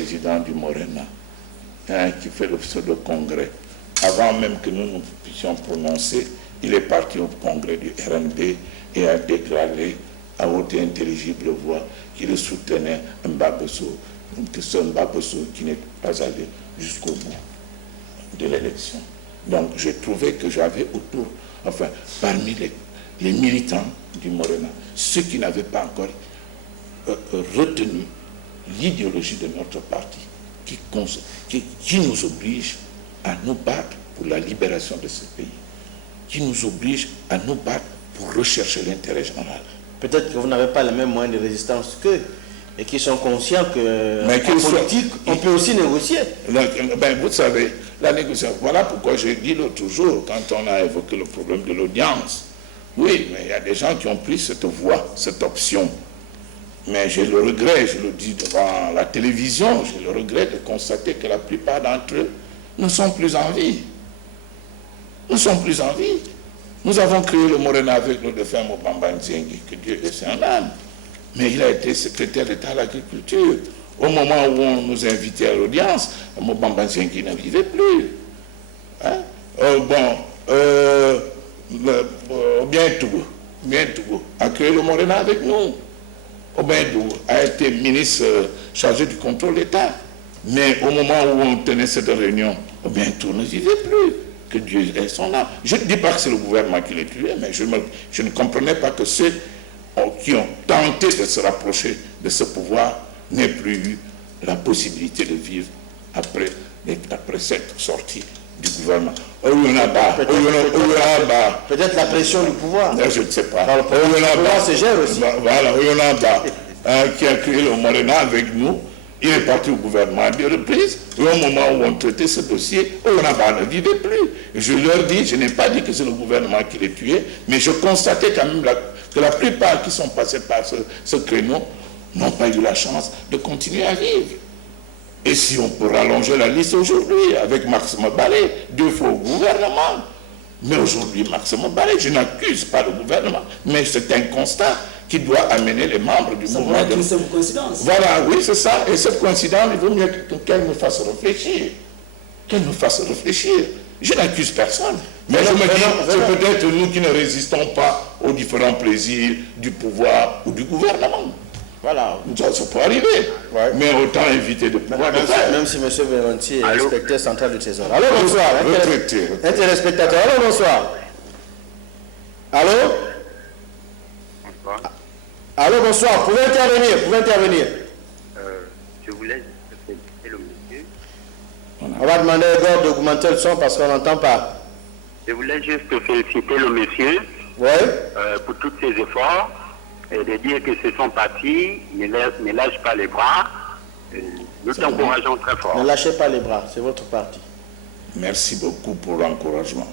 président du Morena, qui fait le pseudo-congrès. Avant même que nous puissions prononcer, il est parti au congrès du RND et a déclaré à haute et intelligible voix qu'il soutenait Mbabosso, que ce Mbabosso qui n'est pas allé jusqu'au bout de l'élection. Donc j'ai trouvé que j'avais autour, enfin parmi les militants du Morena, ceux qui n'avaient pas encore retenu l'idéologie de notre parti, qui nous oblige à nous battre pour la libération de ce pays, qui nous oblige à nous battre pour rechercher l'intérêt général. Peut-être que vous n'avez pas les mêmes moyens de résistance qu'eux, et qui sont conscients que en politique, on peut aussi négocier. Ben, vous savez, la négociation, voilà pourquoi j'ai dit l'autre jour, quand on a évoqué le problème de l'audience, oui, mais il y a des gens qui ont pris cette voie, cette option. Mais j'ai le regret, je le dis devant la télévision, j'ai le regret de constater que la plupart d'entre eux ne sont plus en vie. Nous ne sommes plus en vie. Nous avons créé le Morena avec le défunt Mobamba Nziengi, que Dieu laisse en âme. Mais il a été secrétaire d'État à l'agriculture. Au moment où on nous invitait à l'audience, Mobamba Nziengi ne vivait plus. Hein? Bien Togo a créé le Morena avec nous. Obendougou a été ministre chargé du contrôle d'État. Mais au moment où on tenait cette réunion, Obendougou ne vivait plus. Que Dieu ait son âme. Je ne dis pas que c'est le gouvernement qui l'a tué, mais je ne comprenais pas que ceux qui ont tenté de se rapprocher de ce pouvoir n'aient plus eu la possibilité de vivre après cette sortie du gouvernement. Peut-être la pression du pouvoir. Je ne sais pas. Le pouvoir se gère aussi. Voilà, Oyonaba, qui a créé le Morena avec nous, il est parti au gouvernement à 2 reprises. Et au moment où on traitait ce dossier, Oyonaba ne vivait plus. Et je leur dis, je n'ai pas dit que c'est le gouvernement qui les tué, mais je constatais quand même que la plupart qui sont passés par ce créneau n'ont pas eu la chance de continuer à vivre. Et si on peut rallonger la liste aujourd'hui avec Maxime Balé, 2 fois au gouvernement. Mais aujourd'hui, Maxime Balé, je n'accuse pas le gouvernement, mais c'est un constat qui doit amener les membres du mouvement. C'est une coïncidence. Voilà, oui, c'est ça. Et cette coïncidence, il vaut mieux qu'elle nous fasse réfléchir. Qu'elle nous fasse réfléchir. Je n'accuse personne. Mais je me dis, c'est peut-être nous qui ne résistons pas aux différents plaisirs du pouvoir ou du gouvernement. Voilà, ça peut arriver, ouais. Mais autant éviter de pouvoir le faire. Même si M. Véronti est inspecteur central du Trésor. Allô, bonsoir. Un téléspectateur. Allô, bonsoir. Allô? Bonsoir. Allô, bonsoir. Vous pouvez intervenir. Je voulais féliciter le monsieur. On va demander à Edouard d'augmenter le son parce qu'on n'entend pas. Je voulais juste féliciter le monsieur pour tous ses efforts. Et de dire que c'est son parti, ne lâche pas les bras. Nous t'encourageons très fort. Ne lâchez pas les bras, c'est votre parti. Merci beaucoup pour l'encouragement.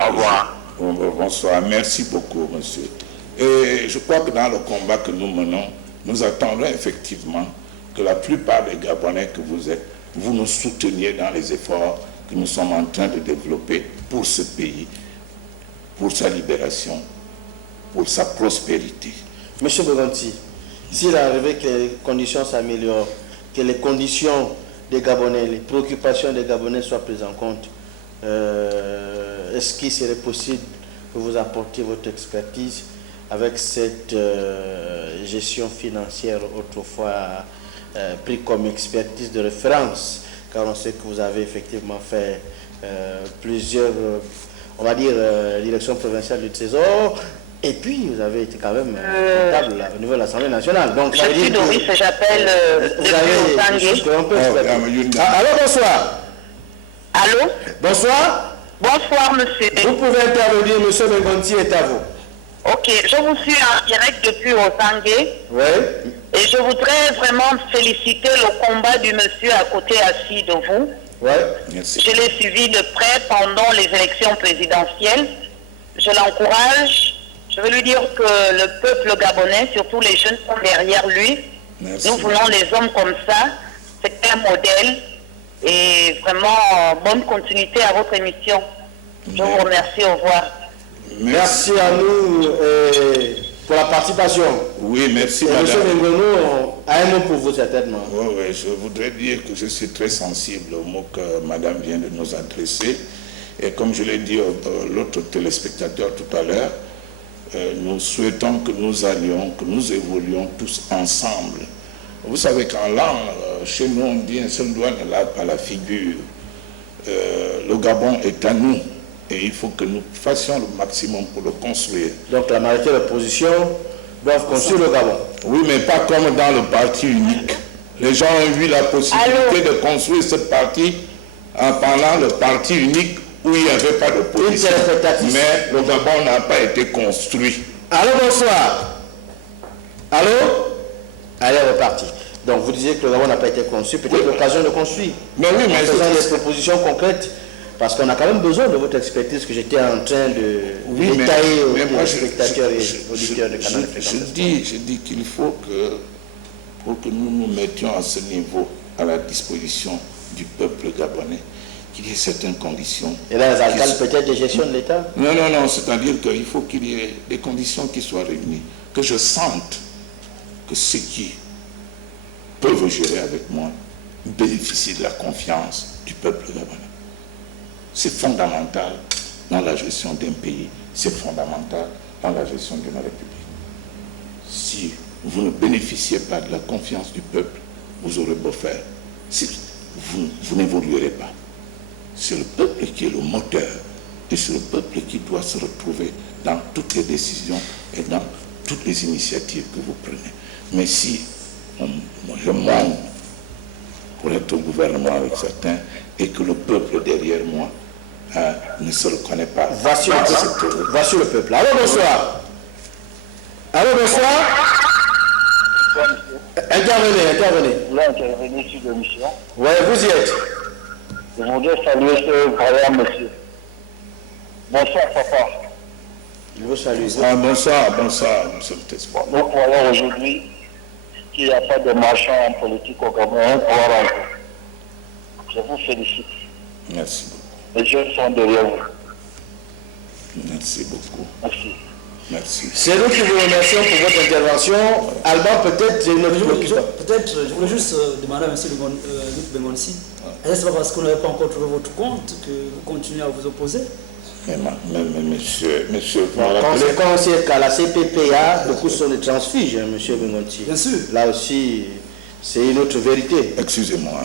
Au revoir. Bonsoir, merci beaucoup, monsieur. Et je crois que dans le combat que nous menons, nous attendons effectivement que la plupart des Gabonais que vous êtes, vous nous souteniez dans les efforts que nous sommes en train de développer pour ce pays, pour sa libération, pour sa prospérité. Monsieur Véronti, s'il arrivait que les conditions s'améliorent, que les conditions des Gabonais, les préoccupations des Gabonais soient prises en compte, est-ce qu'il serait possible que vous apportiez votre expertise avec cette gestion financière autrefois pris comme expertise de référence, car on sait que vous avez effectivement fait plusieurs, on va dire, directions provinciales du Trésor. Et puis, vous avez été quand même comptable au niveau de l'Assemblée nationale. Donc, je suis Doris, j'appelle depuis Otangué. Allô, bonsoir. Allô? Bonsoir. Bonsoir, monsieur. Vous pouvez intervenir, monsieur Véronti est à vous. Ok, je vous suis en direct depuis Otangué. Oui. Et je voudrais vraiment féliciter le combat du monsieur à côté assis de vous. Oui. Merci. Je l'ai suivi de près pendant les élections présidentielles. Je l'encourage. Je veux lui dire que le peuple gabonais, surtout les jeunes, sont derrière lui. Merci. Nous voulons les hommes comme ça. C'est un modèle. Et vraiment, bonne continuité à votre émission. Je vous remercie. Au revoir. Merci à nous. pour la participation. Oui, merci, madame. madame. M. Bengono a un mot pour vous, certainement. Oui, je voudrais dire que je suis très sensible aux mots que madame vient de nous adresser. Et comme je l'ai dit à l'autre téléspectateur tout à l'heure, nous souhaitons que nous allions, que nous évoluions tous ensemble. Vous savez qu'en langue, chez nous, on dit un seul doigt ne lave pas la figure. Le Gabon est à nous et il faut que nous fassions le maximum pour le construire. Donc la majorité de l'opposition doivent construire le Gabon. Oui, mais pas comme dans le parti unique. Les gens ont eu la possibilité de construire ce parti en parlant le parti unique où il n'y avait pas d'opposition. Mais le Gabon n'a pas été construit. Allô, bonsoir. Allô? Allez, reparti. Donc vous disiez que le Gabon n'a pas été construit, peut-être l'occasion de construire. Mais oui, mais faisant des propositions concrètes, parce qu'on a quand même besoin de votre expertise que j'étais en train de détailler aux spectateurs et auditeurs de Canal Fréquence. Je dis qu'il faut que, pour que nous nous mettions à ce niveau, à la disposition du peuple gabonais, qu'il y ait certaines conditions. Et là, les alcaldes peut-être de gestion de l'État? Non, c'est-à-dire qu'il faut qu'il y ait des conditions qui soient réunies, que je sente que ceux qui peuvent gérer avec moi bénéficient de la confiance du peuple gabonais. C'est fondamental dans la gestion d'un pays, c'est fondamental dans la gestion d'une république. Si vous ne bénéficiez pas de la confiance du peuple, vous aurez beau faire, vous n'évoluerez pas. C'est le peuple qui est le moteur et c'est le peuple qui doit se retrouver dans toutes les décisions et dans toutes les initiatives que vous prenez. Mais si je monte pour être au gouvernement avec certains et que le peuple derrière moi ne se reconnaît pas. Voici le peuple. Allô, bonsoir. Allô, bonsoir. Intervenez. Là, intervenez sur l'émission. Oui, vous y êtes. Je voudrais saluer ce vaillant monsieur. Bonsoir, papa. Je vous salue. Bonsoir, monsieur le Tespoir. Nous croyons aujourd'hui qu'il n'y a pas de marchand en politique au Gabon. Je vous félicite. Merci beaucoup. Les jeunes sont derrière vous. Merci beaucoup. Merci. C'est nous qui vous remercions pour votre intervention. Alban, peut-être, je voulais juste demander à M. Luc Bengonsi, est-ce que c'est pas parce que vous n'avez pas encore trouvé votre compte que vous continuez à vous opposer? Mais monsieur, conséquence, c'est qu'à la CPPA, beaucoup sont des transfuges, M. Bengonsi. Bien sûr. Là aussi, c'est une autre vérité. Excusez-moi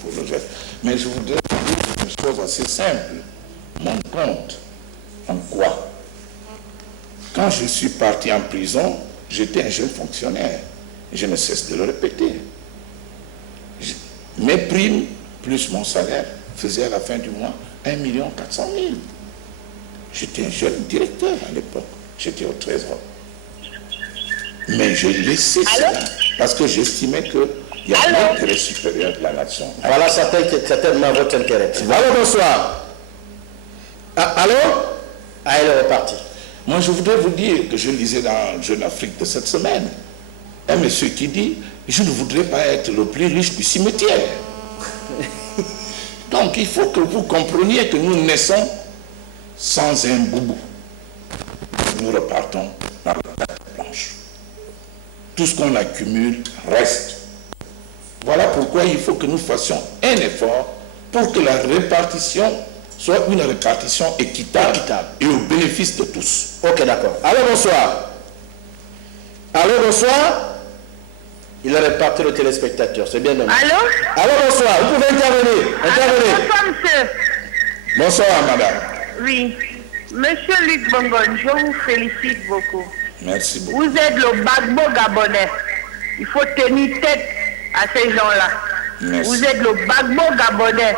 pour le geste. Mais je voudrais dire une chose assez simple. Mon compte, en quoi? Quand je suis parti en prison, j'étais un jeune fonctionnaire. Je ne cesse de le répéter. Mes primes plus mon salaire faisaient à la fin du mois 1 400 000. J'étais un jeune directeur à l'époque. J'étais au Trésor. Mais j'ai laissé cela parce que j'estimais qu'il y a un intérêt supérieur de la nation. Voilà certainement votre intérêt. Allô, bonsoir. Allô? Elle est repartie. Moi, je voudrais vous dire que je lisais dans Jeune Afrique de cette semaine un monsieur qui dit « Je ne voudrais pas être le plus riche du cimetière. » Donc, il faut que vous compreniez que nous naissons sans un boubou. Nous repartons dans la tête blanche. Tout ce qu'on accumule reste. Voilà pourquoi il faut que nous fassions un effort pour que la répartition soit une répartition équitable et au bénéfice de tous. Ok, d'accord. Allô, bonsoir. Allô, bonsoir. Il a réparti le téléspectateur, c'est bien nommé. Allô? Allô, bonsoir. Vous pouvez intervenir. Bonsoir, monsieur. Bonsoir, madame. Oui. Monsieur Luc Bongon, je vous félicite beaucoup. Merci beaucoup. Vous êtes le Gbagbo gabonais. Il faut tenir tête à ces gens-là. Merci. Vous êtes le Gbagbo gabonais.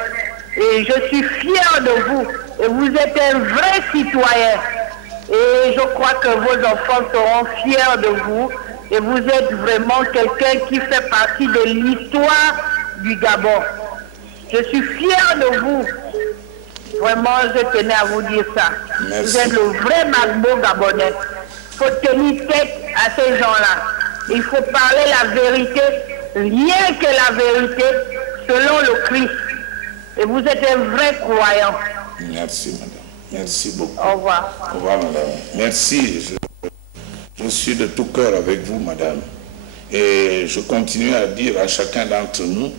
Et je suis fier de vous. Et vous êtes un vrai citoyen. Et je crois que vos enfants seront fiers de vous. Et vous êtes vraiment quelqu'un qui fait partie de l'histoire du Gabon. Je suis fier de vous. Vraiment, je tenais à vous dire ça. Merci. Vous êtes le vrai Gbagbo gabonais. Il faut tenir tête à ces gens-là. Il faut parler la vérité, rien que la vérité, selon le Christ. Et vous êtes un vrai croyant. Merci, madame. Merci beaucoup. Au revoir. Au revoir, madame. Merci. Je Je suis de tout cœur avec vous, madame. Et je continue à dire à chacun d'entre nous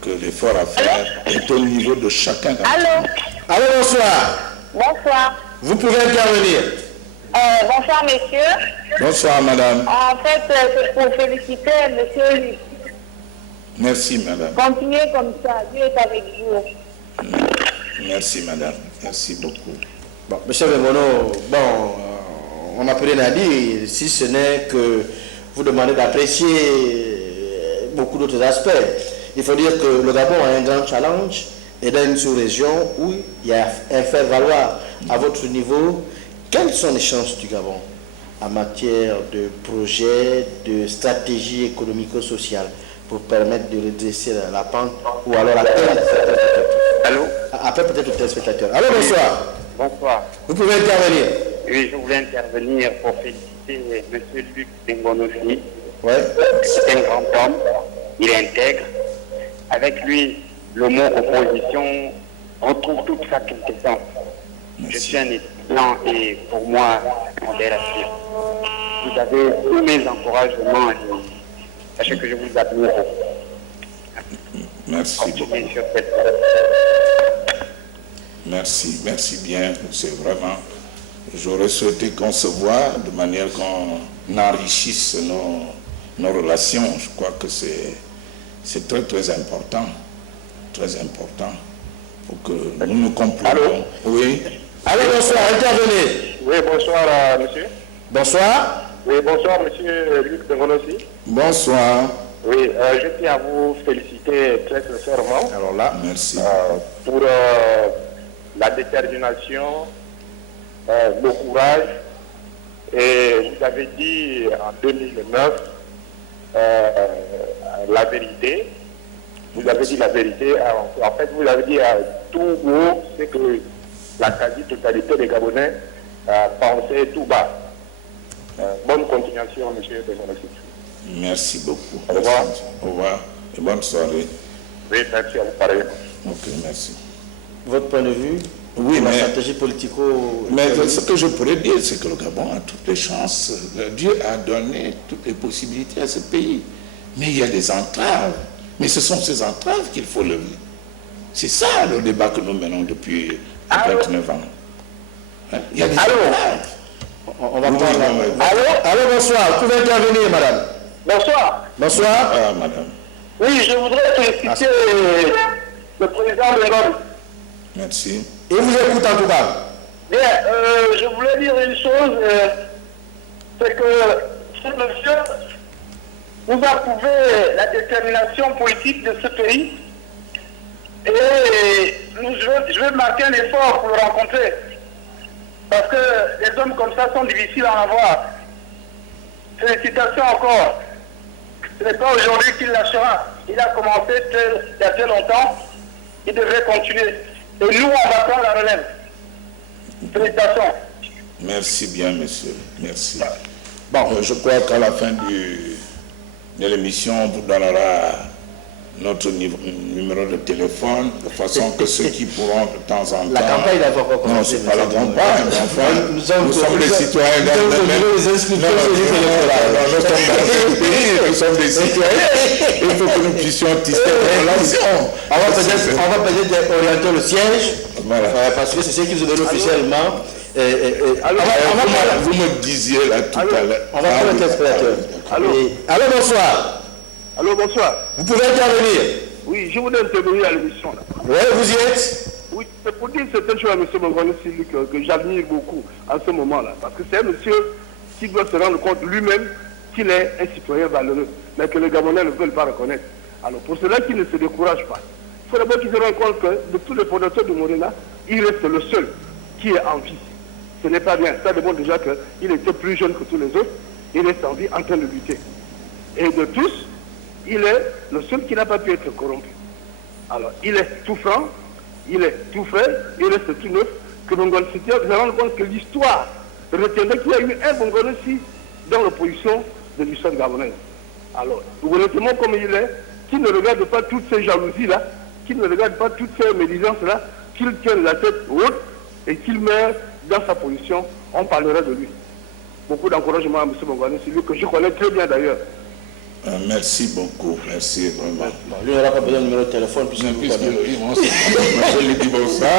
que l'effort à faire est au niveau de chacun d'entre nous. Allô, bonsoir. Bonsoir. Vous pouvez intervenir. Bonsoir, messieurs. Bonsoir, madame. En fait, c'est pour féliciter monsieur Luc. Merci, madame. Continuez comme ça. Dieu est avec vous. Merci, madame. Merci beaucoup. Bon, monsieur Bemono, on n'a plus rien à dire, si ce n'est que vous demandez d'apprécier beaucoup d'autres aspects. Il faut dire que le Gabon a un grand challenge et dans une sous-région où il y a un faire-valoir. À votre niveau, quelles sont les chances du Gabon en matière de projets, de stratégie économico-sociale pour permettre de redresser la pente ou alors après peut-être aux téléspectateurs. Allô, bonsoir. Bonsoir. Vous pouvez intervenir. Oui, je voulais intervenir pour féliciter M. Luc Bengonossi. Ouais. C'est un grand homme, il est intègre. Avec lui, le mot opposition retrouve toute sa quintessence. Je suis un étudiant et pour moi, modération. Vous avez tous mes encouragements et sachez que je vous admire. Merci beaucoup. Sur cette... Merci bien. C'est vraiment... J'aurais souhaité qu'on se voit de manière qu'on enrichisse nos relations. Je crois que c'est très important. Très important pour que nous nous comprenions. Allô? Oui. Allô, bonsoir, intervenez. Oui, bonsoir, monsieur. Bonsoir. Oui, bonsoir, monsieur Luc Bengonossi. Bonsoir. Oui, je tiens à vous féliciter très sincèrement. Alors là, merci. Pour la détermination, le courage. Et vous avez dit en 2009 la vérité. Vous avez dit la vérité. En fait, vous avez dit à tout haut, c'est que la quasi-totalité des Gabonais pensaient tout bas. Bonne continuation, monsieur Bengonossi. Merci beaucoup. Au revoir. Au revoir et bonne soirée. Oui, merci à vous pareil. Ok, merci. Votre point de vue? Oui, la mais... stratégie politico... Mais ce que je pourrais dire, c'est que le Gabon a toutes les chances. Dieu a donné toutes les possibilités à ce pays. Mais il y a des entraves. Mais ce sont ces entraves qu'il faut lever. C'est ça le débat que nous menons depuis 29 ans. Hein? Il y a des entraves. On va prendre la... Allô, bonsoir. Vous pouvez intervenir, madame. Bonsoir. Bonsoir. Ah, madame. Oui, je voudrais féliciter le président de l'Europe. Merci. Et vous écoute en tout cas. Bien, je voulais dire une chose, c'est que ce monsieur nous a prouvé la détermination politique de ce pays et je vais marquer un effort pour le rencontrer. Parce que les hommes comme ça sont difficiles à avoir. Félicitations encore. Ce n'est pas aujourd'hui qu'il lâchera. Il a commencé il y a très longtemps. Il devrait continuer. Et nous, on va prendre la relève. Félicitations. Merci bien, monsieur. Merci. Bon, je crois qu'à la fin de l'émission, on vous donnera notre numéro de téléphone, de façon que ceux qui pourront de temps en temps... La campagne n'a pas encore commencé. Non, c'est pas la campagne, mais enfin, nous sommes des citoyens nous sommes des citoyens. Il faut que nous puissions tisser des relations. On va peut-être orienter le siège, parce que c'est ce qui vous donne officiellement. Vous me disiez là tout à l'heure. On va prendre le téléspectateur. Allô, bonsoir. Allô, bonsoir. Vous pouvez intervenir. Oui, je voulais intervenir à l'émission. Oui, vous y êtes. Oui, c'est pour dire certaines choses à M. Bengonossi que j'admire beaucoup en ce moment-là. Parce que c'est un monsieur qui doit se rendre compte lui-même qu'il est un citoyen valeureux, mais que les Gabonais ne veulent pas reconnaître. Alors pour cela qu'il ne se décourage pas. Il faut d'abord qu'il se rende compte que de tous les fondateurs de Morena, il reste le seul qui est en vie. Ce n'est pas bien. Ça démontre déjà qu'il était plus jeune que tous les autres. Il reste en vie en train de lutter. Et de tous, il est le seul qui n'a pas pu être corrompu. Alors, il est tout franc, il est tout frais, il reste tout neuf, que Bengonossi se rend compte que l'histoire retiendrait qu'il y a eu un Bengonossi dans l'opposition de l'histoire gabonaise. Alors, honnêtement comme il est, qu'il ne regarde pas toutes ces jalousies-là, qu'il ne regarde pas toutes ces médisances-là, qu'il tienne la tête haute et qu'il meurt dans sa position, on parlera de lui. beaucoup d'encouragement à M. Bongani, celui que je connais très bien d'ailleurs. Merci beaucoup, merci vraiment. Lui, il n'aura pas besoin de numéro de téléphone puisque vous connaissez. Je lui dis bonsoir,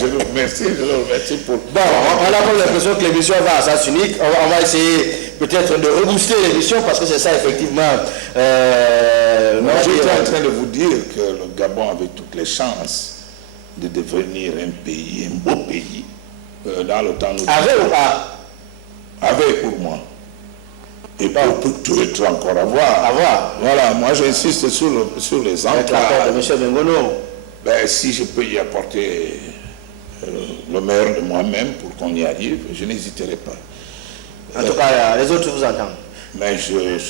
je le remercie pour... Bon, on a comme l'impression que l'émission va à sens unique. On va essayer peut-être de rebooster l'émission parce que c'est ça effectivement. Moi, j'étais en train de vous dire que le Gabon avait toutes les chances de devenir un pays, un beau pays, dans le temps... Avait ou pas? Avait pour moi. Et pour tout être encore à voir. Voilà, moi j'insiste sur les entraves. Avec l'accord de M. Bengono. Ben, si je peux y apporter le meilleur de moi-même pour qu'on y arrive, je n'hésiterai pas. En tout cas, les autres vous entendent. Mais oui,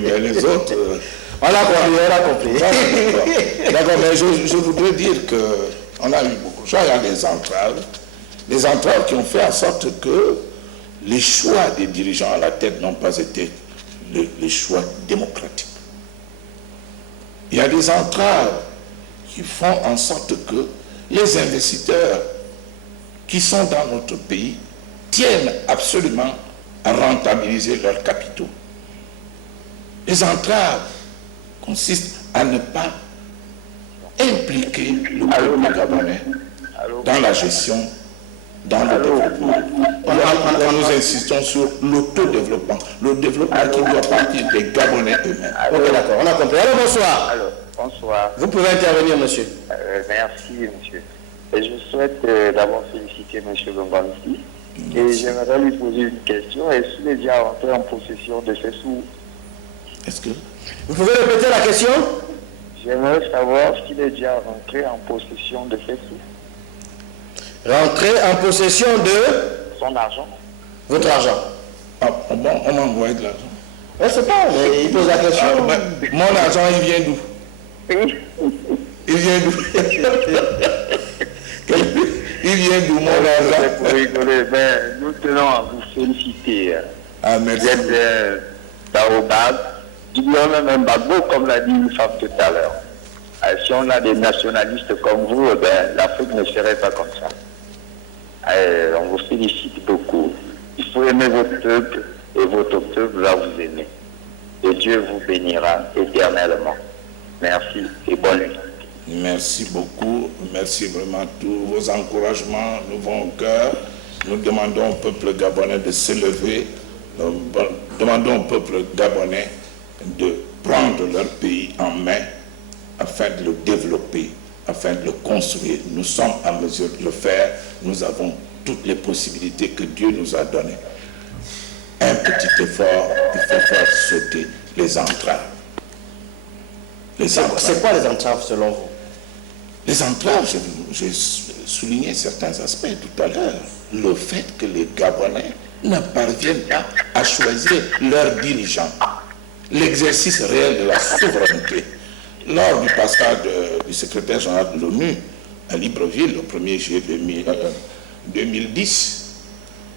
mais les autres... on a compris. D'accord, mais je voudrais dire qu'on a eu beaucoup de choses. Il y a des entraves qui ont fait en sorte que les choix des dirigeants à la tête n'ont pas été les choix démocratiques. Il y a des entraves qui font en sorte que les investisseurs qui sont dans notre pays tiennent absolument à rentabiliser leurs capitaux. Les entraves consistent à ne pas impliquer le peuple gabonais dans la gestion, dans le développement. Nous insistons sur l'autodéveloppement, le développement qui doit partir des Gabonais eux-mêmes. Ok, d'accord, on a compris. Alors, bonsoir. Alors, bonsoir. Vous pouvez intervenir, monsieur. Merci, monsieur. Et je souhaite d'abord féliciter monsieur Bongani. Et j'aimerais lui poser une question. Est-ce qu'il est déjà rentré en possession de ses sous? Est-ce que... Vous pouvez répéter la question? J'aimerais savoir s'il est déjà rentré en possession de ses sous. Rentrer en possession de son argent. Votre argent. Ah, bon, on m'a envoyé de l'argent. Je ne sais pas, mais il pose la question. Mon argent, il vient d'où? Il vient d'où? Il vient d'où, mon argent? Pour rigoler, mais nous tenons à vous féliciter. Ah, merci. Vous êtes baobab. Il y a même un Gbagbo, comme l'a dit une femme tout à l'heure. Si on a des nationalistes comme vous, l'Afrique ne serait pas comme ça. On vous félicite beaucoup. Il faut aimer votre peuple et votre peuple va vous aimer. Et Dieu vous bénira éternellement. Merci et bonne nuit. Merci beaucoup. Merci vraiment. Tous vos encouragements nous vont au cœur. Nous demandons au peuple gabonais de se lever. Nous demandons au peuple gabonais de prendre leur pays en main afin de le développer, afin de le construire. Nous sommes en mesure de le faire. Nous avons toutes les possibilités que Dieu nous a données. Un petit effort, il faut faire sauter les entraves. C'est quoi les entraves selon vous? Les entraves, j'ai souligné certains aspects tout à l'heure. Le fait que les Gabonais ne parviennent pas à choisir leurs dirigeants. L'exercice réel de la souveraineté. Lors du passage du secrétaire général de l'ONU à Libreville, le 1er juillet 2010,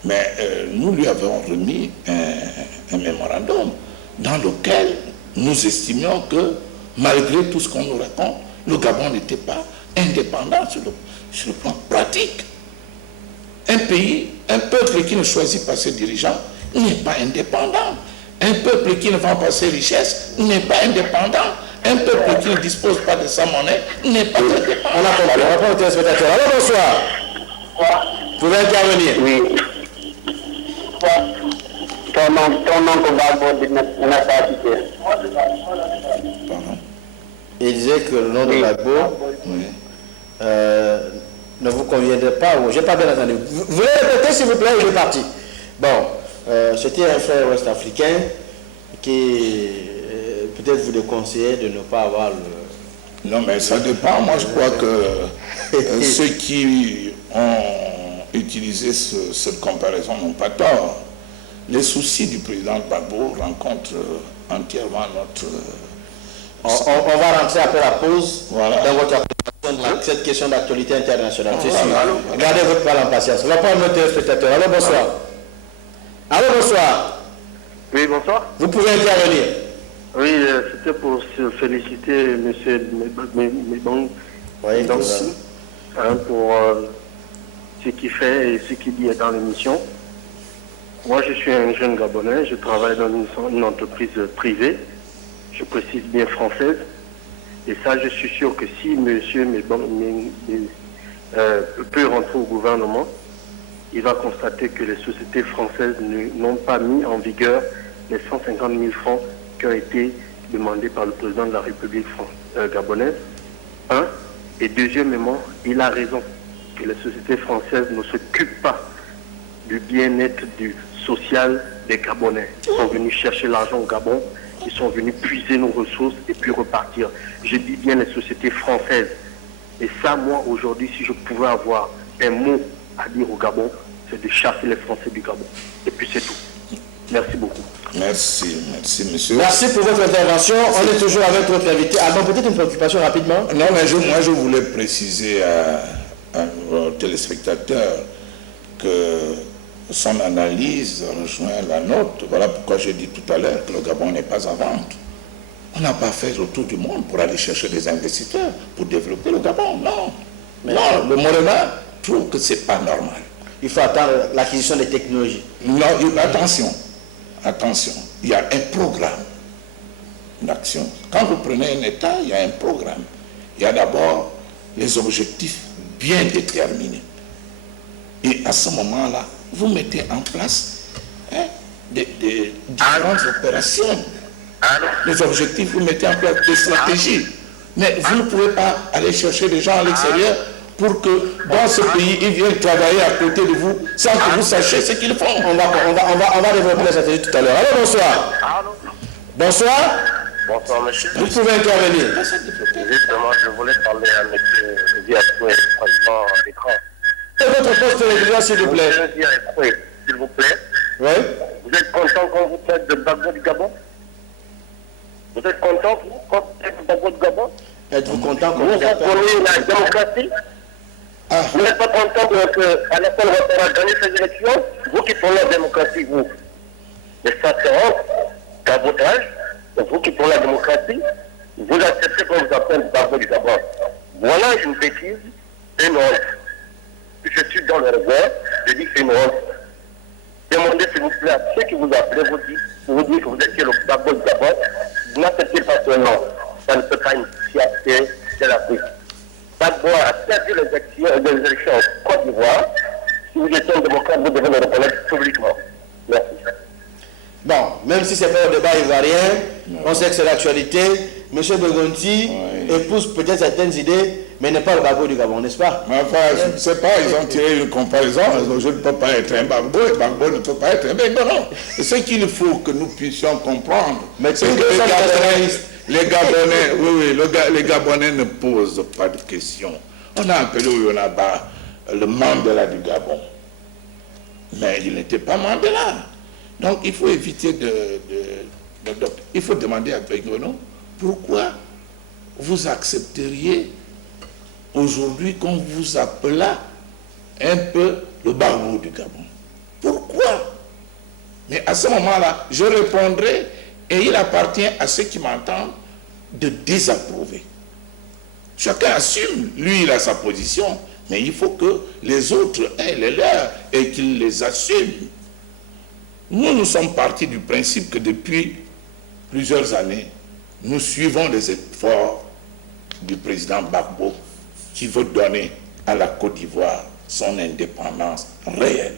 mais nous lui avons remis un mémorandum dans lequel nous estimions que, malgré tout ce qu'on nous raconte, le Gabon n'était pas indépendant sur le plan pratique. Un pays, un peuple qui ne choisit pas ses dirigeants n'est pas indépendant. Un peuple qui ne vend pas ses richesses n'est pas indépendant. Un peuple qui ne dispose pas de sa monnaie n'est pas indépendant. On a compris. On répond aux téléspectateurs. Alors, bonsoir. Vous pouvez intervenir. Oui. Ton oncle Gbagbo n'a pas cité. Il disait que le nom de Gbagbo ne vous conviendrait pas. Je n'ai pas bien entendu. Vous voulez répéter, s'il vous plaît, il est parti. Bon, c'était un frère ouest-africain qui peut-être vous déconseillait de ne pas avoir le... Non, mais ça dépend. Moi, je crois que ceux qui ont utilisé cette comparaison n'ont pas tort. Les soucis du président Gbagbo rencontrent entièrement notre... On va rentrer après la pause voilà. Dans votre appréciation de cette question d'actualité internationale. Gardez votre parole en patience. On va prendre notre téléspectateur. Allô, bonsoir. Allô, bonsoir. Oui, bonsoir. Vous pouvez intervenir. Oui, c'était pour féliciter M. Mebong pour ce qu'il fait et ce qu'il dit dans l'émission. Moi, je suis un jeune Gabonais, je travaille dans une entreprise privée, je précise bien française. Et ça, je suis sûr que si monsieur peut rentrer au gouvernement, il va constater que les sociétés françaises n'ont pas mis en vigueur les 150 000 francs qui ont été demandés par le président de la République gabonaise. Un. Et deuxièmement, il a raison que les sociétés françaises ne s'occupent pas du bien-être du social des Gabonais. Ils sont venus chercher l'argent au Gabon, ils sont venus puiser nos ressources et puis repartir. Je dis bien les sociétés françaises. Et ça, moi, aujourd'hui, si je pouvais avoir un mot à dire au Gabon, c'est de chasser les Français du Gabon. Et puis c'est tout. Merci beaucoup. Merci, monsieur. Merci pour votre intervention. On est toujours avec votre invité. Alors, peut-être une préoccupation rapidement. Non, mais moi, je voulais préciser à nos téléspectateurs que son analyse rejoint la nôtre. Voilà pourquoi j'ai dit tout à l'heure que le Gabon n'est pas à vendre. On n'a pas fait le tour du monde pour aller chercher des investisseurs pour développer le Gabon. Non. Mais non, le Morena trouve que ce n'est pas normal. Il faut attendre l'acquisition des technologies. Non, attention. Il y a un programme d'action. Quand vous prenez un État, il y a un programme. Il y a d'abord les objectifs bien déterminés. Et à ce moment-là, vous mettez en place des différentes opérations. Les objectifs, vous mettez en place des stratégies. Mais vous ne pouvez pas aller chercher des gens à l'extérieur pour que dans ce pays, ils viennent travailler à côté de vous sans que vous sachiez ce qu'ils font. On va développer la stratégie tout à l'heure. Alors, bonsoir. Bonsoir. Bonsoir, monsieur. Vous pouvez intervenir. Justement, je voulais parler à monsieur Diakoué, président d'écran. Et votre poste régulier, s'il vous plaît. Monsieur Diakoué, s'il vous plaît. Oui. Vous êtes content qu'on vous traite de Gbagbo du Gabon? Vous êtes content qu'on vous traite de Gbagbo du Gabon? Êtes-vous content qu'on vous connaissez la démocratie? Vous n'êtes pas content qu'à l'appel Ouattara gagné ces élections? Vous qui prenez la démocratie, vous. Mais ça c'est honte, cabotage. Vous qui prenez la démocratie, vous acceptez qu'on vous appelle Gbagbo du Gabon. Voilà une bêtise, une honte. Je suis dans le réserve, je dis que c'est une honte. Demandez s'il vous plaît à ceux qui vous appellent, vous dites que vous étiez le Gbagbo du Gabon, vous n'acceptez pas ce nom. Ça ne peut pas une fierté de l'Afrique. Gbagbo a perdu les élections en Côte d'Ivoire. Si vous étiez un démocrate, vous devez le reconnaître publiquement. Merci. Bon, même si ce n'est pas un débat ivoirien, on sait que c'est l'actualité. M. Begonzi épouse peut-être certaines idées, mais n'est pas le Gbagbo du Gabon, n'est-ce pas? Mais enfin, je ne sais pas, ils ont tiré une comparaison. Je ne peux pas être un Gbagbo et Gbagbo ne peut pas être un Gbagbo. Non. Ce qu'il faut que nous puissions comprendre, c'est que les Gabonais ne posent pas de questions. On a appelé Oyonaba le Mandela du Gabon. Mais il n'était pas Mandela. Donc il faut éviter il faut demander à Grégono pourquoi vous accepteriez aujourd'hui qu'on vous appela un peu le Gbagbo du Gabon. Pourquoi? Mais à ce moment-là, je répondrai et il appartient à ceux qui m'entendent de désapprouver. Chacun assume, lui il a sa position, mais il faut que les autres aient les leurs et qu'ils les assument. Nous sommes partis du principe que depuis plusieurs années, nous suivons les efforts du président Gbagbo qui veut donner à la Côte d'Ivoire son indépendance réelle,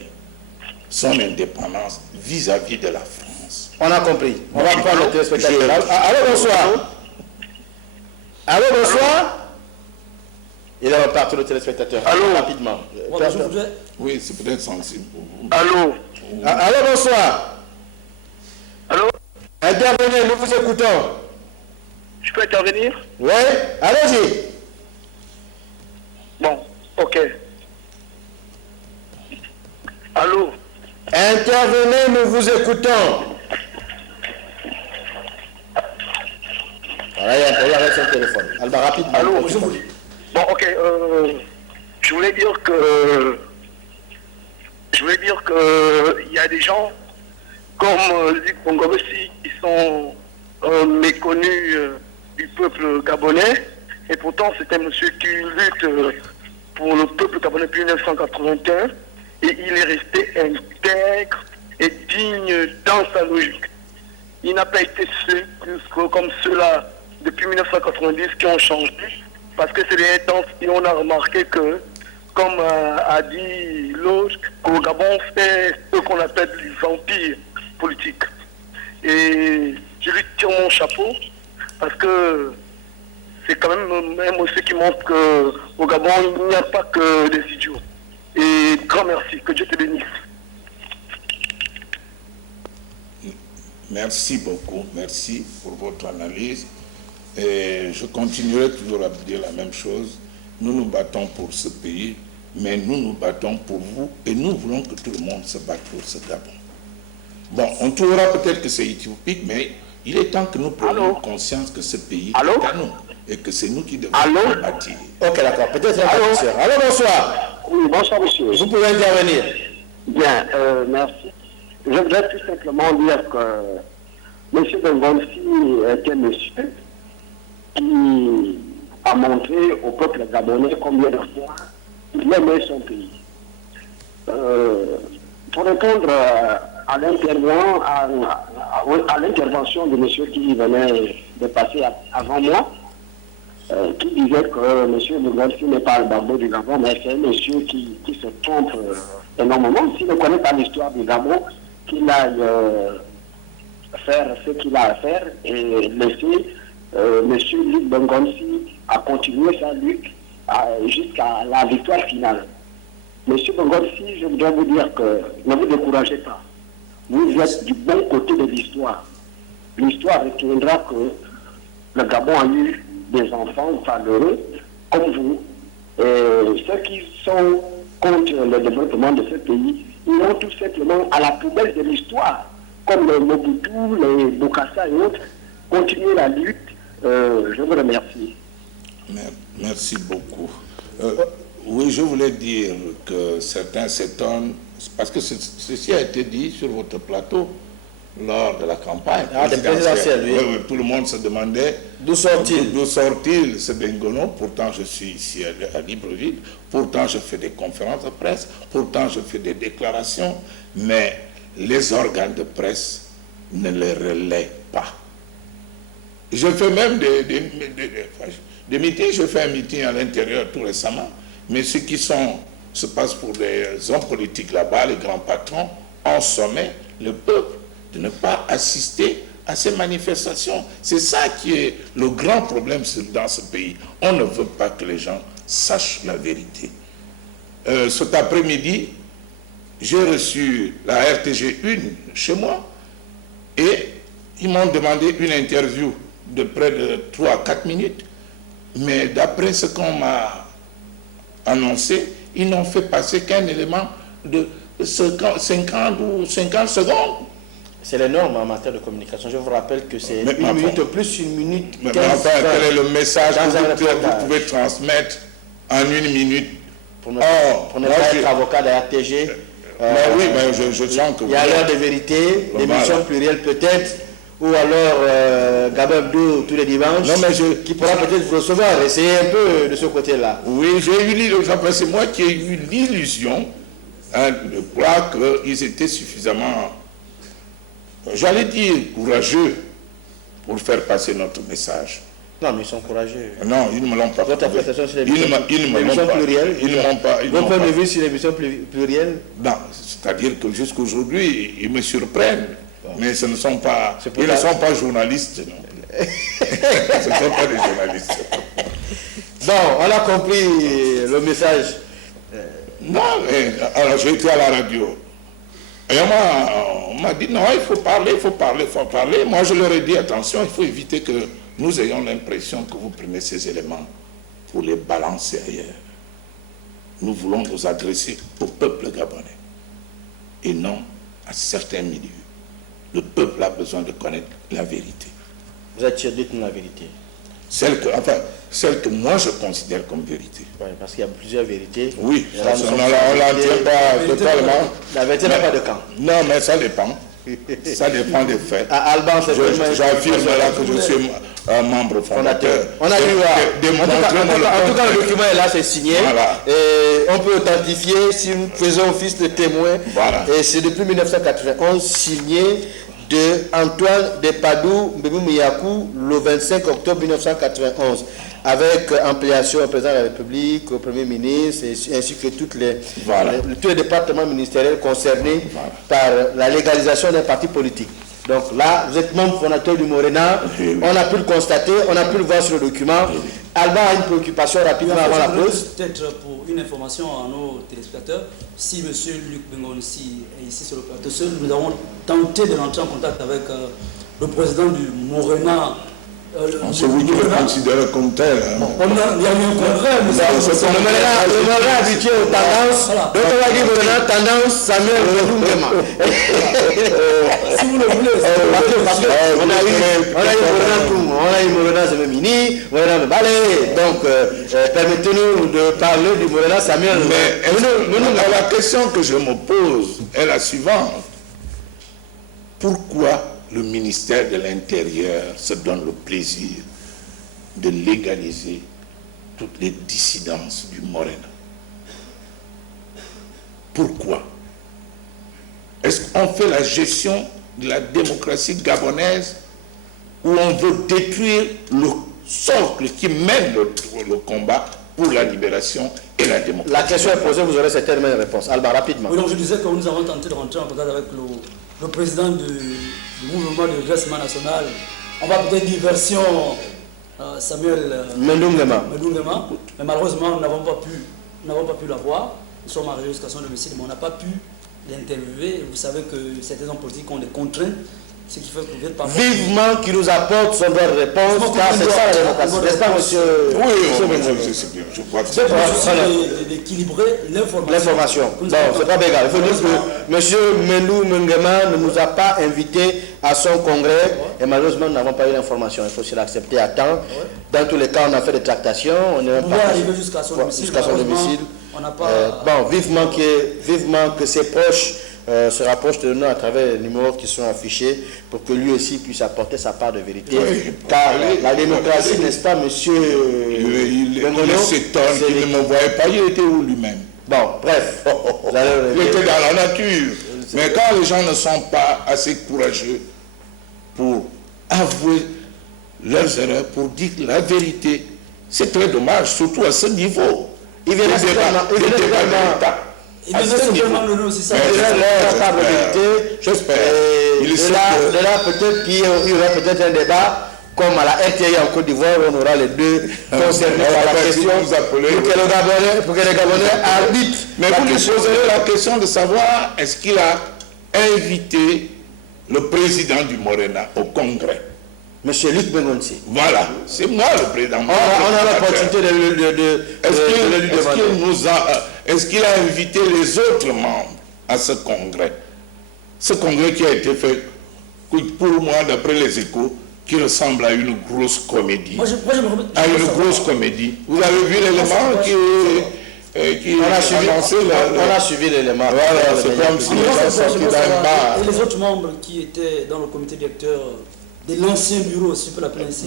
son indépendance vis-à-vis de la France. On a compris. On va prendre le téléspectateur. Allô, bonsoir. Allô, bonsoir. Il est reparti le téléspectateur. Allô. Rapidement. Oui, c'est peut-être sensible. Allô. Allô, bonsoir. Allô. Intervenez, nous vous écoutons. Je peux intervenir? Oui, allez-y. Bon, ok. Allô. Intervenez, nous vous écoutons. Voilà, il y a un problème avec son téléphone. Alba, rapidement. Allô. Bon, ok. Je voulais dire que il y a des gens comme Luc Bongobesi qui sont méconnus du peuple gabonais, et pourtant c'est un monsieur qui lutte pour le peuple gabonais depuis 1981, et il est resté intègre est digne dans sa logique. Il n'a pas été comme ceux-là depuis 1990 qui ont changé, parce que c'est des temps et on a remarqué que, comme a dit l'autre, qu'au Gabon fait ce qu'on appelle les vampires politiques. Et je lui tire mon chapeau, parce que c'est quand même un monsieur qui montre qu'au Gabon, il n'y a pas que des idiots. Et grand merci, que Dieu te bénisse. Merci beaucoup, merci pour votre analyse. Et je continuerai toujours à dire la même chose. Nous nous battons pour ce pays, mais nous nous battons pour vous et nous voulons que tout le monde se batte pour ce Gabon. Bon, on trouvera peut-être que c'est utopique, mais il est temps que nous prenions conscience que ce pays est à nous et que c'est nous qui devons le bâtir. Ok, d'accord. Peut-être un question. Allô, bonsoir. Oui, bonsoir, monsieur. Vous pouvez intervenir. Bien, merci. Je voudrais tout simplement dire que M. Bengonsi était monsieur qui a montré au peuple gabonais combien de fois il aimait son pays. Pour répondre à l'intervention de monsieur qui venait de passer avant moi, qui disait que M. Bengonsi n'est pas le barbeau du Gabon, mais c'est un monsieur qui se trompe énormément. S'il ne connaît pas l'histoire du Gabon, qu'il aille faire ce qu'il a à faire et laisser M. Luc Bengonsi à continuer sa lutte jusqu'à la victoire finale. M. Bengonsi, je voudrais vous dire que ne vous découragez pas. Vous êtes du bon côté de l'histoire. L'histoire retiendra que le Gabon a eu des enfants valeureux comme vous. Et ceux qui sont contre le développement de ce pays, ils vont tout simplement à la poubelle de l'histoire, comme les Mobutu, les Bokassa et autres. Continuez la lutte. Je vous remercie. Merci beaucoup. Oui, je voulais dire que certains s'étonnent, parce que ceci a été dit sur votre plateau lors de la campagne. Présidentielle, oui. Oui, tout le monde se demandait d'où sort-il ce Bengono. Pourtant, je suis ici à Libreville, pourtant je fais des conférences de presse, pourtant je fais des déclarations, mais les organes de presse ne les relaient pas. Je fais même des meetings, je fais un meeting à l'intérieur tout récemment, mais ceux qui se passent pour des hommes politiques là-bas, les grands patrons, ont sommé le peuple de ne pas assister à ces manifestations. C'est ça qui est le grand problème dans ce pays. On ne veut pas que les gens sachent la vérité. Cet après-midi, j'ai reçu la RTG 1 chez moi et ils m'ont demandé une interview de près de 3 à 4 minutes. Mais d'après ce qu'on m'a annoncé, ils n'ont fait passer qu'un élément de 50 secondes. C'est les normes en matière de communication. Je vous rappelle que c'est une minute plus une minute. Mais enfin, quel est le message que vous pouvez transmettre en une minute? Pour ne pas être avocat de la RTG, oui, mais je sens que il y a l'heure de vérité, l'émission plurielle peut-être, ou alors Gababdou tous les dimanches, qui pourra peut-être vous recevoir. Essayez un peu de ce côté-là. Oui, j'ai eu l'illusion, c'est moi qui ai eu l'illusion de croire qu'ils étaient suffisamment, j'allais dire, courageux pour faire passer notre message. Non, mais ils sont courageux. Non, ils ne me l'ont pas. Votre appréciation sur l'émission plurielle. Ils ne m'ont pas. Votre point de vue sur l'émission plurielle? Non, c'est-à-dire que jusqu'aujourd'hui, ils me surprennent. Bon. Mais ce ne sont pas. Ils ne sont pas journalistes, non. Ce ne sont pas des journalistes. Bon, on a compris le message. Non, mais alors j'ai été à la radio. Et on m'a dit non, il faut parler, il faut parler, il faut parler. Moi, je leur ai dit attention, il faut éviter que nous ayons l'impression que vous prenez ces éléments pour les balancer ailleurs. Nous voulons nous adresser au peuple gabonais et non à certains milieux. Le peuple a besoin de connaître la vérité. Vous êtes sûr, dites-nous la vérité. Celle que moi je considère comme vérité. Oui, parce qu'il y a plusieurs vérités. Oui, on ne l'en tient pas totalement. La vérité n'a pas de camp. Non, mais ça dépend. Ça dépend des faits. Alban, j'affirme là que je suis un membre fondateur. On a vu, en tout cas, le document est là, c'est signé. Voilà. Et on peut authentifier si nous faisons office de témoin. Voilà. Et c'est depuis 1991 signé de Antoine Depadou Mbemou-Miyakou le 25 octobre 1991, avec ampliation au président de la République, au Premier ministre, ainsi que tous les départements ministériels concernés par la légalisation d'un parti politique. Donc là, vous êtes membre fondateur du Morena, on a pu le constater, on a pu le voir sur le document. Alban a une préoccupation rapidement avant la pause. Peut-être pour une information à nos téléspectateurs, si M. Luc Bengonsi est ici sur le plateau, nous avons tenté de rentrer en contact avec le président du Morena. C'est vous qui le considérez comme tel. Il y a eu un congrès, le Morena habitué aux tendances, donc on va dire Morena tendance Samuel Ndungema. Si vous le voulez, parce qu'on a eu Morena Zememini, Morena Mbale, donc permettez-nous de parler du Morena Samuel. Mais la question que je me pose est la suivante. Pourquoi le ministère de l'Intérieur se donne le plaisir de légaliser toutes les dissidences du Morena? Pourquoi? Est-ce qu'on fait la gestion de la démocratie gabonaise où on veut détruire le socle qui mène le combat pour la libération et la démocratie? La question est posée, vous aurez certainement une réponse. Alba, rapidement. Oui, donc je disais que nous avons tenté de rentrer en contact avec le président du mouvement de redressement national. On va peut-être dire version Samuel Ndungema. Mais malheureusement, nous n'avons pas pu l'avoir. Nous sommes arrivés jusqu'à son domicile, mais on n'a pas pu l'interviewer. Vous savez que certains hommes politiques ont des contraintes, ce qui fait que vous êtes pas... Vivement qu'il nous apporte son droit de réponse, car c'est ça la démocratie. N'est-ce pas, monsieur? Oui, je crois que c'est d'équilibrer l'information. Non, c'est pas bégal. Il faut dire que monsieur Mendou Mengema ne nous a pas invités à son congrès et malheureusement nous n'avons pas eu l'information. Il faut se l'accepter à temps. Dans tous les cas, on a fait des tractations. On est même pas arrivé jusqu'à son domicile. On n'a pas... bon, vivement que ses proches se rapprochent de nous à travers les numéros qui sont affichés pour que lui aussi puisse apporter sa part de vérité. Oui, car la démocratie, n'est-ce pas, monsieur il s'étonne qu'il ne me voyait pas. Il était où lui-même? Bon, bref. Il était dans la nature. Mais quand les gens ne sont pas assez courageux pour avouer leurs erreurs, pour dire la vérité, c'est très dommage, surtout à ce niveau. Il vient j'espère. De là, peut-être qu'il y aura peut-être un débat comme à la RTI en Côte d'Ivoire, on aura les deux concernés par la question pour que les Gabonais arbitrent. Mais vous lui poserez la question de savoir est-ce qu'il a invité le président du Morena au congrès. Monsieur Luc Bengonsi. Voilà, c'est moi le président. On a l'opportunité de lui demander. Est-ce qu'il a invité les autres membres à ce congrès? Ce congrès qui a été fait, pour moi, d'après les échos, qui ressemble à une grosse comédie. À une grosse comédie. Vous avez vu l'élément qui on a suivi l'élément. Voilà, c'est comme si et les autres membres qui étaient dans le comité directeur de l'ancien bureau, si je peux l'appeler ainsi.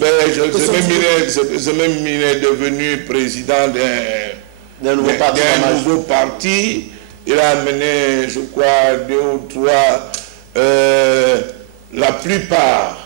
Zememine est devenu président d'un nouveau parti. Il a amené, je crois, 2 ou 3, la plupart